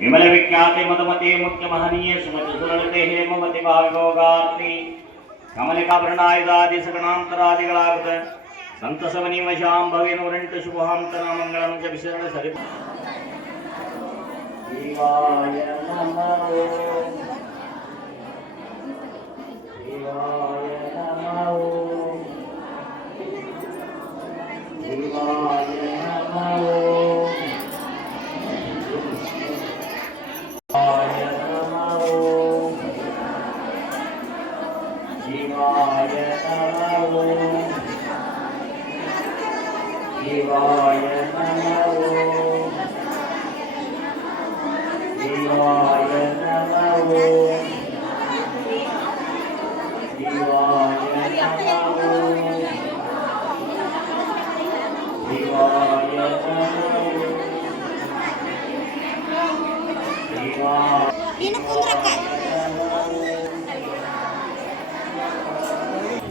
विमल विख्याते मधुमते मुख्य महनीय सुमति सुललिते हेमवति भाविभोगार्ति कमलिकाभरणायुधादि सकणांतरादिगळागत संतसवनी वशां भवेनुरंट शुभांतन मंगलम जपिशरण सरि शिवाय नमः शिवाय नमः शिवाय नमः शिवाय नमः शिवाय नमः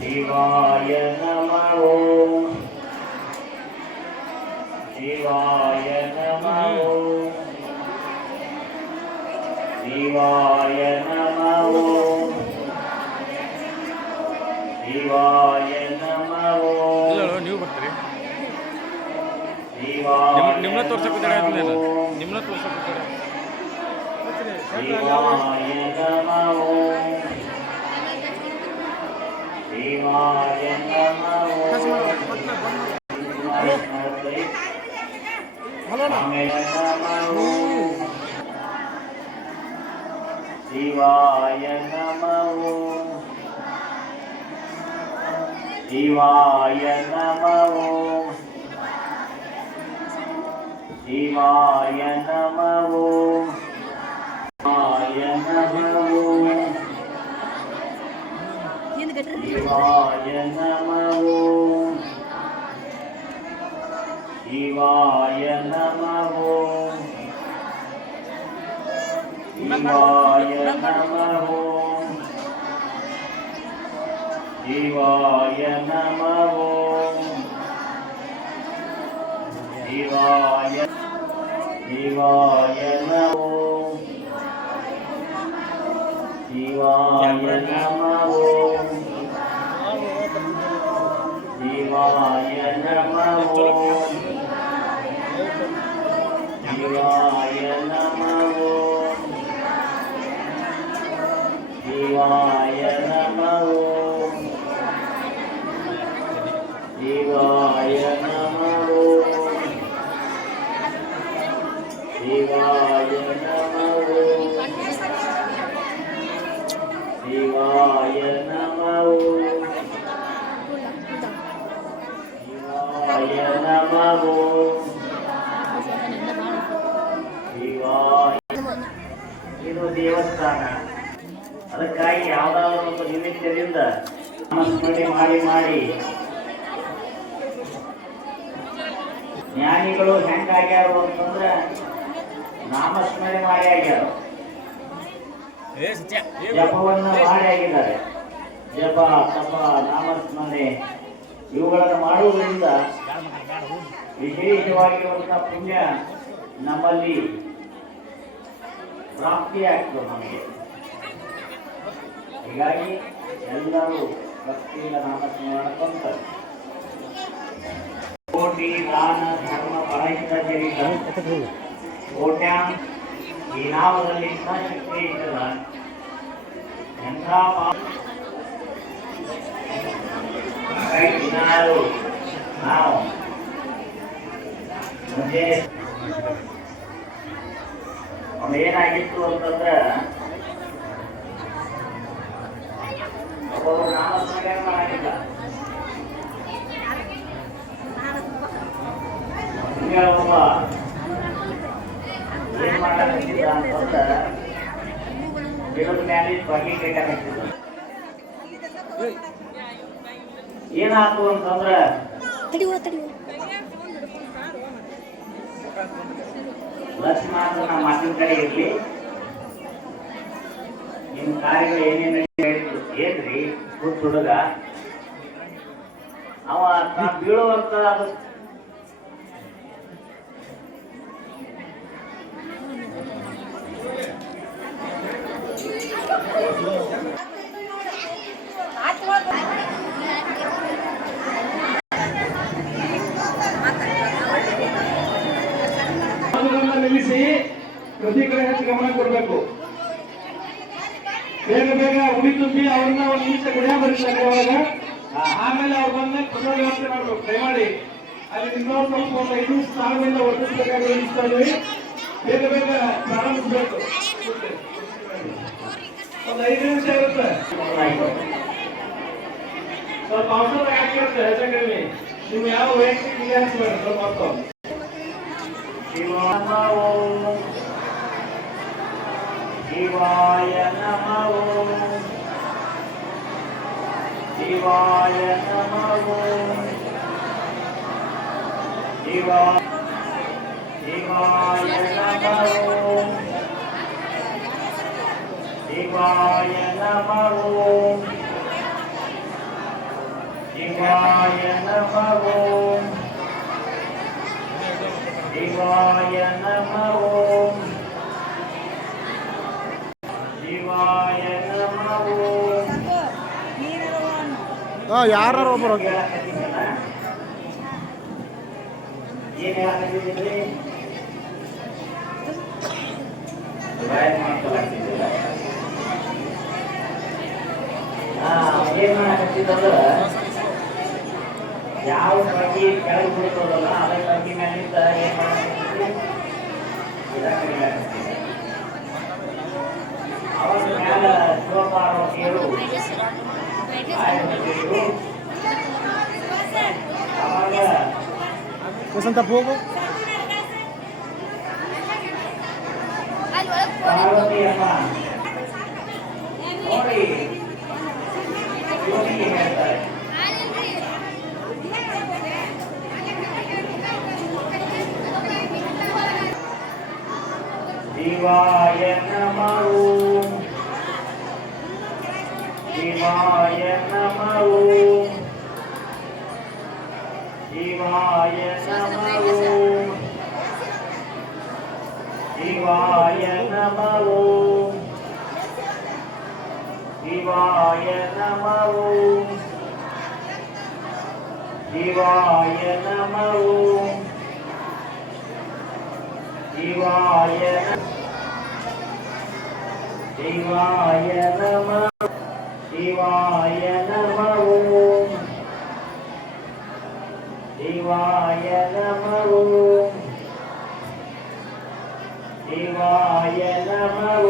शिवाय शिवाय नमः शिवाय नमः शिवाय नमः शिवाय नमः ನೀವು ಬರ್ತೀರಿ ನಿಮ್ಮನ್ನ ತೋರ್ಸಕ್ಕೆ ನಿಮ್ಮನ್ನ ತೋರ್ಸಕ್ಕೆ शिवाय नमः शिवाय नमः शिवाय नमः शिवाय नमः शिवाय नमः शिवाय नमः शिवाय नमः शिवाय नमः शिवाय नमः शिवाय नमः शिवाय शिवाय नमः शिवाय नमः शिवाय नमः शिवाय नमः शिवाय नमः शिवाय नमः शिवाय नमः शिवाय नमः शिवाय नमः शिवाय ಇದು ದೇವಸ್ಥಾನ ಅದಕ್ಕಾಗಿ ಯಾವುದಾದ್ರೂ ಒಂದು ನಿಮಿತ್ತದಿಂದ ನಾಮಸ್ಮರಣೆ ಮಾಡಿ ಮಾಡಿ ಜ್ಞಾನಿಗಳು ಹೆಂಗಾಗ್ಯಾರು ಅಂತಂದ್ರೆ ನಾಮಸ್ಮರಣೆ ಮಾಡಿ ಆಗ್ಯಾರು, ಜಪವನ್ನು ಮಾಡಿ ಆಗಿದ್ದಾರೆ. ಜಪ ತಪ ನಾಮಸ್ಮರಣೆ ಇವುಗಳನ್ನು ಮಾಡುವುದರಿಂದ ವಿಶೇಷವಾಗಿರುವಂತಹ ಪುಣ್ಯ ನಮ್ಮಲ್ಲಿ ಪ್ರಾಪ್ತಿಯಾಗ್ತದೆ ನಮಗೆ. ಹೀಗಾಗಿ ಎಲ್ಲರೂ ಭಕ್ತಿಯಿಂದ ನಾಮಸ್ಮರಣ ಕೊಂತಾರೆ. ಕೋಟಿ ದಾನ ಧರ್ಮ ಪರಹಿತ ಜನಿತ ಕೋಟ್ಯಾಂ ಈ ನಾಮದಲ್ಲಿ ಇಂಥ ಶಕ್ತಿ ಇರ್ತದ. ಎಂಥ ನಾವು ಮುಂದೆ ಏನಾಗಿತ್ತು ಅಂತಂದ್ರೆ ಒಬ್ಬರು ನಾಮಸ್ಮರಣೆ ಮಾಡಾಗಿಲ್ಲ. ಒಬ್ಬ ಏನ್ ಮಾಡಾಕತ್ತಿದ್ದ ಅಂತಂದ್ರೆ ಗಿಡದ ಮೇಲೆ ಬಗೆ ಕೈಟಾಕತ್ತಿದ್ದ. ಏನಾಯ್ತು ಅಂತಂದ್ರೆ ಲಕ್ಷ್ಮಣ ಮಾತಿನ ಕಡೆ ಇರ್ಲಿ, ನಿಮ್ಮ ಕಾರ್ಯಗಳು ಏನೇನು ಏನ್ರಿ ಹುಡುಗ ಅವ ಬೀಳುವಂತ ಅದು ಪ್ರತಿ ಕಡೆ ಹೆಚ್ಚು ಗಮನ ಕೊಡಬೇಕು. ಬೇಗ ಬೇಗ ಉಡಿ ತುಂಬಿ ಅವ್ರನ್ನ ಒಂದು ನಿಮಿಷ ಗುಡಿಯ ಬರೀತಾರೆ ಅವಾಗ. ಆಮೇಲೆ ಅವ್ರು ಬಂದ್ಮೇಲೆ ಪ್ರಸಾದ ವ್ಯವಸ್ಥೆ ಮಾಡ್ಬೇಕು ದಯಮಾಡಿ. ಅಲ್ಲಿ ನಿಮ್ಮವ್ರು ಸ್ವಲ್ಪ ಒಂದು 5 ನಿಮಿಷ ತಾಳ್ಮೆಯಿಂದ ವರ್ತಿಸಬೇಕಾಗಿ ಇಷ್ಟ ಇದ್ದೀವಿ. ಬೇಗ ಬೇಗ ಪ್ರಾರಂಭಿಸಬೇಕು. ಒಂದು 5 ನಿಮಿಷ ಇರುತ್ತೆ. ಸ್ವಲ್ಪ ಅವಸರ ಯಾಕಿರುತ್ತೆ ಹೆಚ್ಚ ಕಡಿಮೆ. ನೀವು ಯಾವ ವೈಯಕ್ತಿಕ ವಿನ್ಯಾಸ ಬೇಡ ಸ್ವಲ್ಪ ಹೊತ್ತು. ಶಿವಾಯ ನಮಃ ಶಿವಾಯ ನಮಃ ಶಿವಾಯ ನಮಃ ಶಿವಾಯ ನಮಃ ಶಿವಾಯ ನಮಃ ಶಿವಾಯ ನಮಃ ಶಿವಾಯ ನಮಃ. ಯಾರು ಒಬ್ಬರು ಏನ್ ಹೇಳಕತ್ತಿದ್ರಿ? ಮಾಡ್ಕೊಳಕ್ತಿದ್ದಿಲ್ಲ. ಏನ್ ಮಾಡಕತ್ತಿದ್ದಂದ್ರ ಯಾವ ಬಗ್ಗೆ ಕೆಳಗೆ ಬಿಡ್ತದಲ್ಲ ಅದ್ರ ಬಗ್ಗೆ ಮೇಲಿಂದ ಏನ್ ಮಾಡಕತ್ತಿದ್ರಿ ಅವಾಗ ಮ್ಯಾಲ ಶಿವಪಾರ್ವತಿಯರು ಅವಾಗ ವಸಂತ ಹೋಗು ಪಾರ್ವತಿಯಮ್ಮ ನೋಡಿ ಶಿವನಿಗೆ ಹೇಳ್ತಾರೆ ಶಿವಾಯ ನಮಃ ಶಿವಾಯ ನಮಃ ಶಿವಾಯ ನಮಃ ಶಿವಾಯ ನಮಃ ಶಿವಾಯ ನಮಃ ಶಿವಾಯ ನಮಃ ಶಿವಾಯ ಶಿವಾಯ ನಮಃ ಶಿವಾಯ ನಮಃ ಶಿವಾಯ ನಮಃ ಶಿವಾಯ ನಮಃ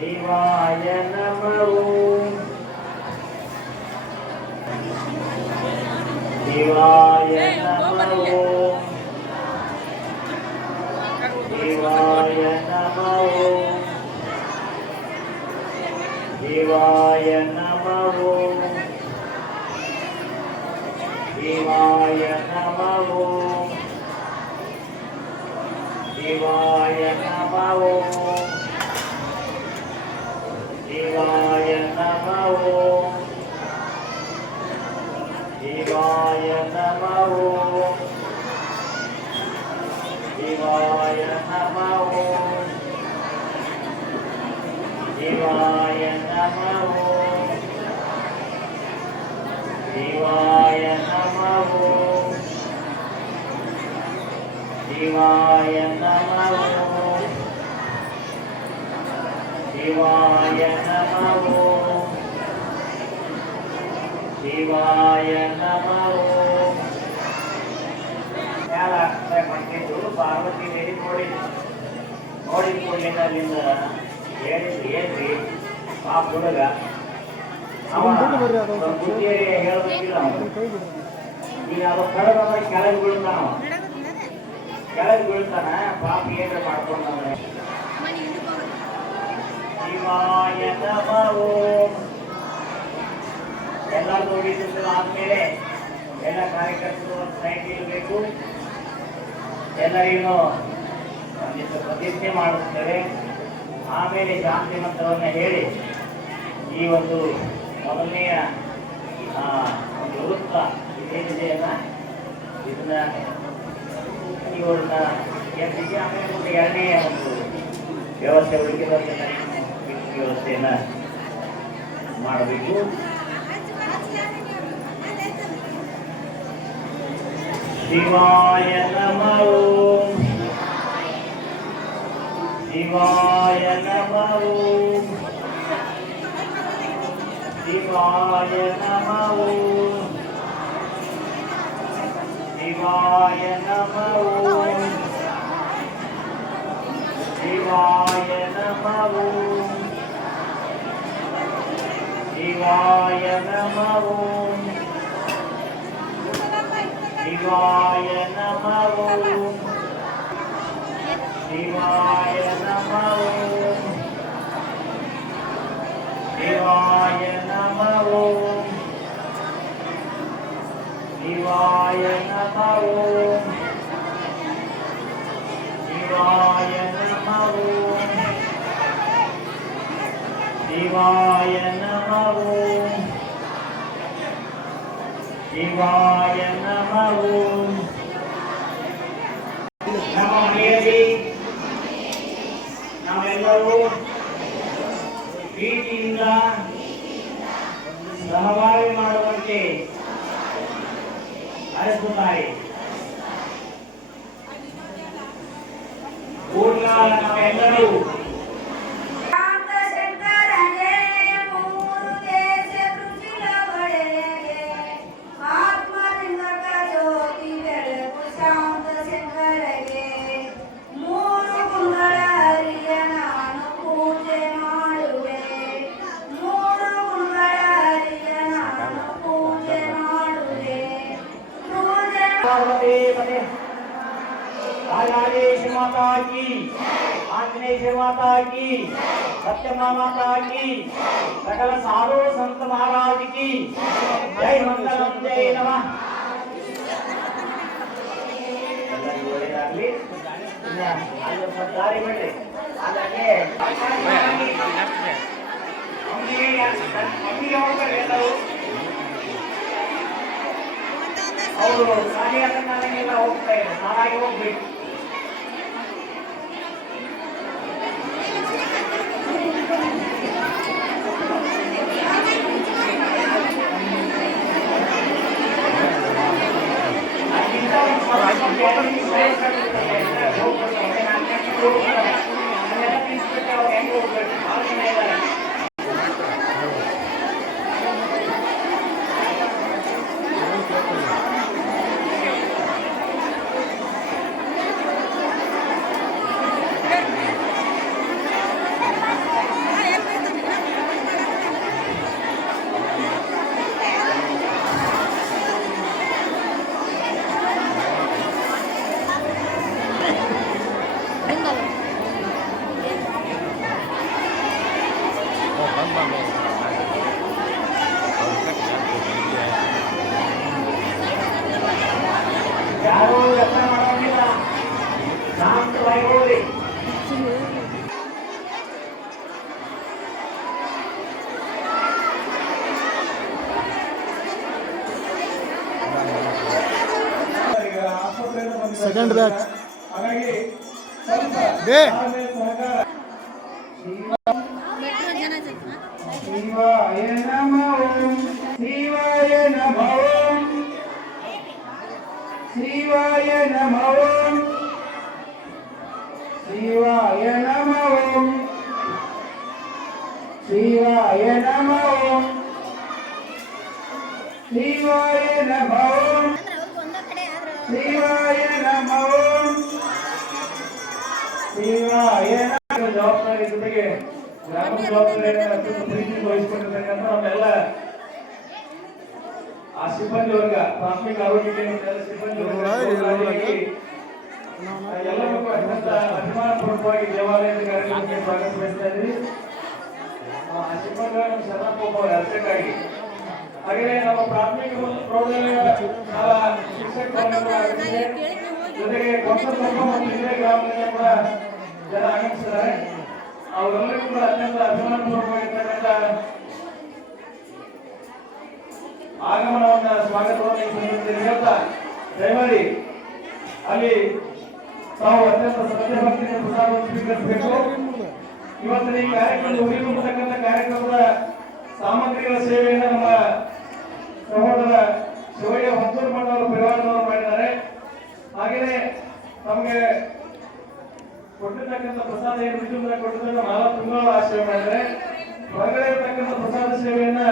ಶಿವಾಯ ನಮಃ ಶಿವಾಯ ನಮಃ ಶಿವಾಯ ನಮಃ ಶಿವಾಯ ನಮಃ ಶಿವಾಯ ನಮಃ ಶಿವಾಯ ನಮಃ ಶಿವಾಯ ನಮಃ ಶಿವಾಯ ನಮಃ ಶಿವಾಯ ನಮಃ ಶಿವಾಯ ನಮಃ ಶಿವಾಯ ನಮಃ ಶಿವಾಯ ನಮಃ ಶಿವಾಯ ನಮಃ ಶಿವಾಯ ನಮಃ. ಯಾರ ಮಟ್ಟಿದ್ದು ಪಾರ್ವತಿ ದೇವಿ ನೋಡಿದ ಕೂಡಲೇ ಅಲ್ಲಿಂದ ಹೇಳಿದ್ರಿ ಏನ್ರಿ ಪಾಪ ಹುಡುಗ ಬುದ್ಧಿಯೇ ಹೇಳ್ಬೇಕಿಲ್ಲ. ಈಗ ಅದು ಕಳೆದ ಕೆಳಗೆ ಬೀಳ್ತಾನ ಪಾಪ ಏನ್ರ ಮಾಡ್ಕೊಂಡ್ರೆ. ಶಿವಾಯ ನಮಃ. ಎಲ್ಲರೂ ಆದ್ಮೇಲೆ ಎಲ್ಲ ಕಾರ್ಯಕರ್ತರು ಒಂದು ಸೈಡ್ ಇರಬೇಕು. ಎಲ್ಲರಿಗೂ ಒಂದಿಷ್ಟು ಪ್ರತಿಜ್ಞೆ ಮಾಡುತ್ತೇವೆ. ಆಮೇಲೆ ಶಾಂತಿ ಮಂತ್ರವನ್ನು ಹೇಳಿ ಈ ಒಂದು ಮೊದಲನೆಯ ಒಂದು ವೃತ್ತ ಇದೇನಿದೆಯಲ್ಲ ಇದನ್ನ ಇವ್ರನ್ನ ಎತ್ತಿಗೆ ಆಮೇಲೆ ಒಂದು ಎರಡನೆಯ ಒಂದು ವ್ಯವಸ್ಥೆ ಉಳಿಕೆದನ್ನ ವ್ಯವಸ್ಥೆಯನ್ನು ಮಾಡಬೇಕು. ಶಿವಾಯ ನಮಃ ಶಿವಾಯ ನಮಃ ಓಂ ಶಿವಾಯ ನಮಃ ಓಂ ಶಿವಾಯ ನಮಃ ಓಂ ಶಿವಾಯ ನಮಃ ಓಂ ಶಿವಾಯ ನಮಃ ಓಂ ಶಿವಾಯ ನಮಃ ಓಂ ಶಿವಾಯ ನಮಃ ಓಂ ಶಿವಾಯ ನಮಃ ಓಂ ಶಿವಾಯ ನಮಃ ಓಂ ಶಿವಾಯ ನಮಃ ಓಂ ಶಿವಾಯ ನಮಃ ಓಂ ಶಿವಾಯ ನಮಃ ಓಂ ನಮ್ಮ ಮನೆಯಲ್ಲಿ ನಾವೆಲ್ಲರೂ ಪ್ರೀತಿಯಿಂದ ಸಹಬಾಳ್ವೆ ಮಾಡುವಂತೆ ಅರಸುತ್ತಾರೆ. ಕೂಡಲ ನಾವೆಲ್ಲರೂ राजेश माता की, आंजनेय माता की, सत्यमा माता की, सकल साधु संत महाराज की जय मंगलम जय नमः. ಅವರು ಕಾರ್ಯಕ್ರಮಕ್ಕೆಲ್ಲ ಹೋಗ್ತಾ ಇದ್ದಾರೆ, ಸಾರಾಗಿ ಹೋಗ್ಬೇಕು. ಯಾರು ಯತ್ನ ಮಾಡೋದಿಲ್ಲ, ಶಾಂತವಾಗಿ ಹೋಗ್ರಿ. ಸೆಕೆಂಡ್ ಬ್ಯಾಚ್ ಹಾಗಾಗಿ ಬೇ ಶಿವಾಯ ನಮಃ ಓಂ ಶಿವಾಯ ನಮಃ ಓಂ ಶಿವಾಯ ನಮಃ ಓಂ ಶಿವಾಯ ನಮಃ ಓಂ ಶಿವಾಯ ನಮಃ ಓಂ ಶಿವಾಯ ನಮಃ ಓಂ ಶಿವಾಯ ನಮಃ ಓಂ ಶಿವಾಯ ಜವಾಬ್ದಾರಿ ಜೊತೆಗೆ ಗ್ರಾಮ ಜವಾಬ್ದಾರಿಯನ್ನು ಅತ್ಯಂತ ಪ್ರೀತಿಯಿಂದ ವಹಿಸಿಕೊಂಡಿರ್ತಕ್ಕಂಥ ನಮ್ಮೆಲ್ಲ ಆ ಸಿಬ್ಬಂದಿ ವರ್ಗ, ಪ್ರಾಥಮಿಕ ಆರೋಗ್ಯ ಕೇಂದ್ರದ ಸಿಬ್ಬಂದಿ ಎಲ್ಲರಿಗೂ ಅತ್ಯಂತ ಅಭಿಮಾನಪೂರ್ವಕವಾಗಿ ದೇವಾಲಯದ ಕಾರ್ಯಕ್ರಮಕ್ಕೆ ಸ್ವಾಗತ ಬಯಸ್ತಾ ಇದ್ದೀವಿ. ಆ ಸಿಬ್ಬಂದಿ ಶರಣಪ್ಪ ಒಬ್ಬ ಅರ್ಚಕಾಗಿ, ಹಾಗೆಯೇ ನಮ್ಮ ಪ್ರಾಥಮಿಕ ಮತ್ತು ಪ್ರೌಢಶಾಲೆಯ ಶಿಕ್ಷಕ ಜೊತೆಗೆ ಕೊಂಡಕೊಪ್ಪ ಮತ್ತು ಹಿರಿಯ ಗ್ರಾಮದಿಂದ ಕೂಡ ಜನ ಆಗಮಿಸಿದ್ದಾರೆ. ಅವರೆಲ್ಲರಿಗೂ ಕೂಡ ಅತ್ಯಂತ ಅಭಿಮಾನಪೂರ್ವಕವಾಗಿರ್ತಕ್ಕಂಥ ಆಗಮನವನ್ನ ಸ್ವಾಗತವನ್ನು ಈ ಸಂದರ್ಭದಲ್ಲಿ ಹೇಳ್ತಾ, ದಯಮಾಡಿ ಅಲ್ಲಿ ತಾವು ಅತ್ಯಂತ ಶ್ರದ್ಧಾಭಕ್ತಿಯಿಂದ ಪ್ರಸಾದವನ್ನು ಸ್ವೀಕರಿಸಬೇಕು. ಇವತ್ತಿನ ಈ ಕಾರ್ಯಕ್ರಮದ ಉಳಿದುಕೊಂಡತಕ್ಕಂಥ ಕಾರ್ಯಕ್ರಮದ ಸಾಮಗ್ರಿಗಳ ಸೇವೆಯನ್ನು ನಮ್ಮ ಸಹೋದರ ಶಿವಯ್ಯ ಹೊಸೂರು ಮಠ ಅವರ ಪರಿವಾರದವರು ಮಾಡಿದ್ದಾರೆ. ಹಾಗೆಯೇ ನಮಗೆ ಕೊಟ್ಟಿರ್ತಕ್ಕಂಥ ಪ್ರಸಾದ ಏನು ವಿಜೃಂಭಣೆ ಕೊಟ್ಟಿದ್ರೆ ಮಾಲ ತುಂಗವರು ಆಶ್ರಯ ಮಾಡಿದರೆ ಹೊರಗಡೆ ಇರ್ತಕ್ಕಂಥ ಪ್ರಸಾದ ಸೇವೆಯನ್ನ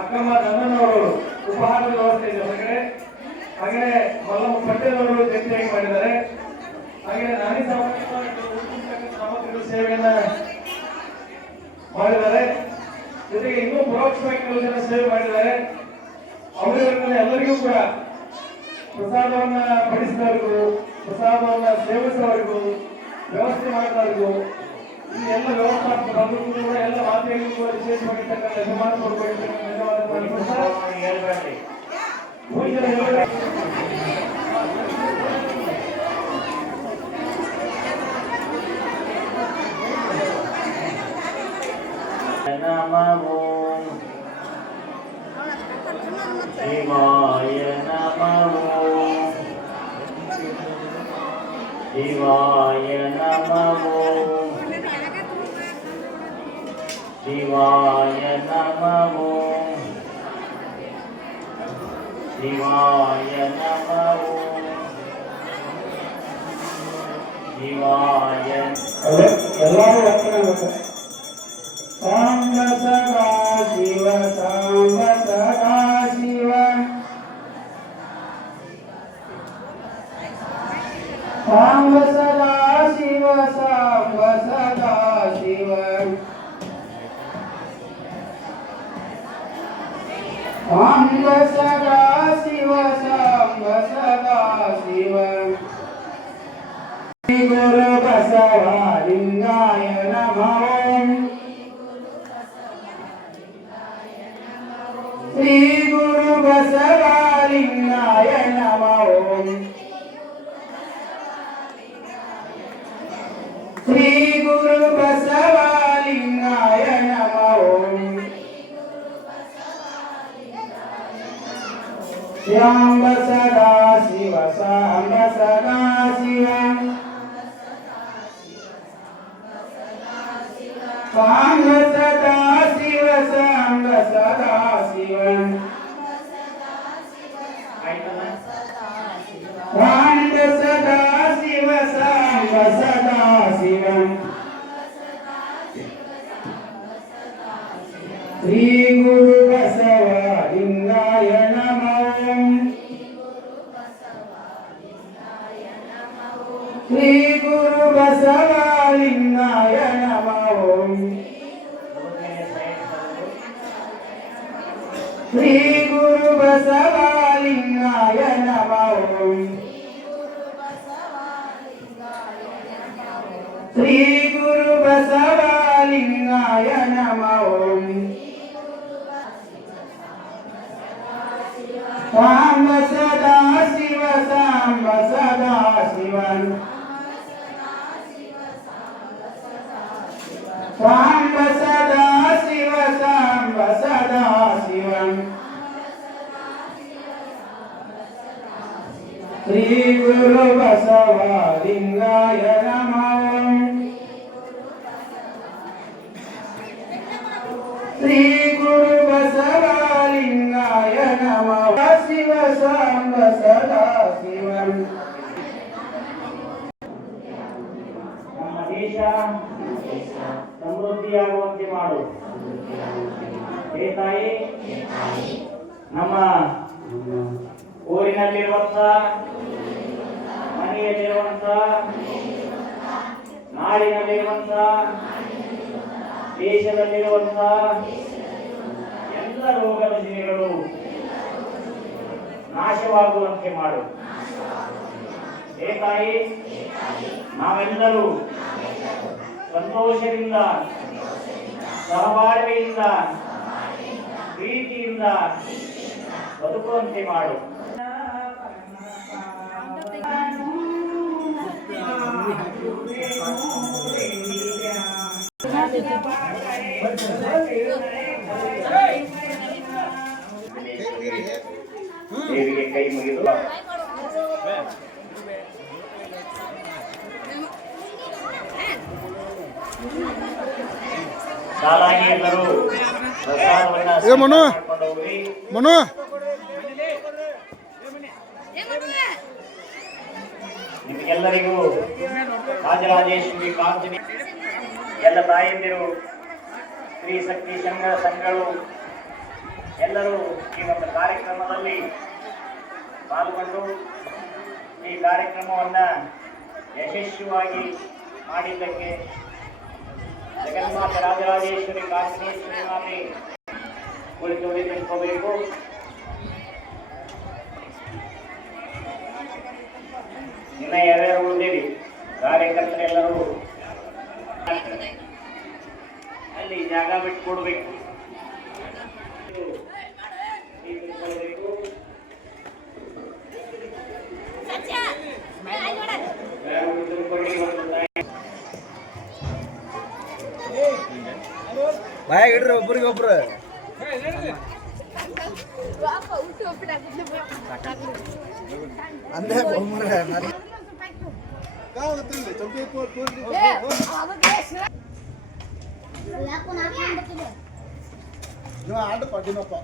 ಅಕ್ಕಮ್ಮ ನನ್ನನವರು ಉಪಹಾರದ ವ್ಯವಸ್ಥೆ ಇದೆ ಹೊರಗಡೆ. ಹಾಗೆ ಮಲ್ಲಮ್ಮ ಪಟ್ಟೇದವರು ಜೊತೆಯಾಗಿ ಮಾಡಿದ್ದಾರೆ. ಹಾಗೆ ನಾನಿ ಸಾಮಗ್ರಿಗಳ ಸೇವೆಯನ್ನ ಮಾಡಿದ್ದಾರೆ. ಜೊತೆಗೆ ಇನ್ನೂ ಪರೋಕ್ಷವಾಗಿ ಕೆಲವು ಜನ ಸೇವೆ ಮಾಡಿದ್ದಾರೆ. ಅವರಿವರೆಗೂ ಎಲ್ಲರಿಗೂ ಕೂಡ ಪ್ರಸಾದವನ್ನ ಬಡಿಸಿದವರಿಗೂ ಪ್ರಸಾದವನ್ನ ಸೇವಿಸುವವರಿಗೂ ವ್ಯವಸ್ಥೆ ಮಾಡಿದವರಿಗೂ ಈ ಎಲ್ಲ ವ್ಯವಸ್ಥಾಪಕರು ಕೂಡ ಎಲ್ಲ ಮಾತೆಗಳಿಗೂ ಕೂಡ ವಿಶೇಷವಾಗಿರ್ತಕ್ಕಂಥ ಯಜಮಾನ ಕೊಡಬೇಕಿರ್ತಕ್ಕಂಥ ಧನ್ಯವಾದಗಳು ಹೇಳ್ಬೇಡ್ರಿ. ಪೂಜ್ಯರ ನಮೋ ಶಿವಾಯ ನಮೋ ಶಿವಾಯ ನಮೋ ಶಿವಾಯ ನಮೋ ಶಿವಾಯ ನಮೋ ಶಿವಾಯ. ಎಲ್ಲರೂ ಒಪ್ಪಿರಬೇಕು. ಸಾಂಬ ಸದಾ ಶಿವ ಸಾಂಬ ಸದಾ ಶಿವ ಸಾಂಬ ಸದಾ ಶಿವ ಸಾಂಬ ಸದಾ ಶಿವ ಸಾಂಬ ಸದಾ ಶಿವ ಸಾಂಬ ಸದಾ ಶಿವ. ಶ್ರೀ ಗುರು ಬಸವಲಿಂಗಾಯ ನಮಃ. ಶ್ರೀ ಗುರು ಬಸವಲಿಂಗಾಯ ನಮಃ. ಶ್ರೀ ಗುರು ಬಸವಲಿಂಗಾಯ ನಮಃ. ಶ್ಯಾಂಬ ಸದಾ ಶಿವ ಸಾಂಬ ಸದಾ ಶಿವ ಸಾಂಬ ಸದಾ ಶಿವ ಸಾಂಬ ಸದಾ ಶಿವ ಸಾಂಬ ಸದಾ ಶಿವ ಸಾಂಬ ಸದಾ ಶಿವ. ಶ್ರೀ ಗುರು ಬಸವಲಿಂಗಾಯ ನಮಃ. ಶ್ರೀ ಗುರು ಬಸವಲಿಂಗಾಯ ನಮಃ. ಶ್ರೀ ಗುರು ಬಸವಲಿಂಗಾಯ ನಮಃ. ಶ್ರೀ ಗುರು ಬಸವಲಿಂಗಾಯ ನಮಃ. ಸಾಂಬ ಸದಾ ಶಿವ ಸಾಂಬ ಸದಾ ಶಿವ ಸಾಂಬ ಸದಾ ಶಿವ ಸಾಂಬ ಸದಾ ಶಿವ. ಶ್ರೀ ಗುರು ಬಸವಲಿಂಗಾಯ ನಮಃ. ಶ್ರೀ ಗುರು ಬಸವಲಿಂಗಾಯ ನಮಃ. ಶಿವ ಸಾಂಬ ಸದಾ ಶಿವ. ನಮ್ಮ ದೇಶ ಸಮೃದ್ಧಿಯಾಗುವಂತೆ ಮಾಡು. ಹೇ ತಾಯಿ, ನಮ್ಮ ಊರಿನಲ್ಲಿರುವಂತ ಮನೆಯಲ್ಲಿರುವಂತ ನಾಡಿನಲ್ಲಿರುವಂತ ದೇಶದಲ್ಲಿರುವಂತ ಎಲ್ಲ ರೋಗ ರುಜಿನಗಳು ನಾಶವಾಗುವಂತೆ ಮಾಡು. ಹೇ ತಾಯಿ, ನಾವೆಲ್ಲರೂ ಸಂತೋಷದಿಂದ ಸಹಬಾಳ್ವೆಯಿಂದ ಪ್ರೀತಿಯಿಂದ ಬದುಕುವಂತೆ ಮಾಡು. ದೇವಿಗೆ ಕೈ ಮುಗಿದು ಸಾಲಾಗಿ ಎಲ್ಲರೂ ಏ ಮನು ಮನು ನಿಮಗೆ ಎಲ್ಲರಿಗೂ ರಾಜರಾಜೇಶ್ವರಿ ಕಾಂತಿನಿ ಎಲ್ಲ ತಾಯಂದಿರು ಸ್ತ್ರೀ ಶಕ್ತಿ ಸಂಘಗಳು ಎಲ್ಲರೂ ಈ ಒಂದು ಕಾರ್ಯಕ್ರಮದಲ್ಲಿ ಪಾಲ್ಗೊಂಡು ಈ ಕಾರ್ಯಕ್ರಮವನ್ನು ಯಶಸ್ವಿಯಾಗಿ ಮಾಡಿದ್ದಕ್ಕೆ ಜಗನ್ಮಾತೆ ರಾಜರಾಜೇಶ್ವರಿ ಕಾಂತಿನೇಶ್ವರಿ ಮಾತೆ ಕುಳಿತು ನಿಂತ್ಕೋಬೇಕು. ಇನ್ನ ಯಾರ್ಯಾರು ಉಳಿದಿರಿ ಕಾರ್ಯಕರ್ತರೆಲ್ಲರೂ ಅಲ್ಲಿ ಜಾಗ ಬಿಟ್ಟು ಕೊಡ್ಬೇಕು. ಬಾಯಾಗ ಇಡ್ರಿ ಒಬ್ರಿಗೆ ಒಬ್ರು ಅಂದೇ ಆಡು ಪಟ್ಟಿನಪ್ಪ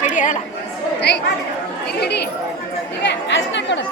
ಹಿಡಿ ಅಲ್ಲ ಹಿಡಿ ಈಗ ಅರ್ಶನ ಕೊಡು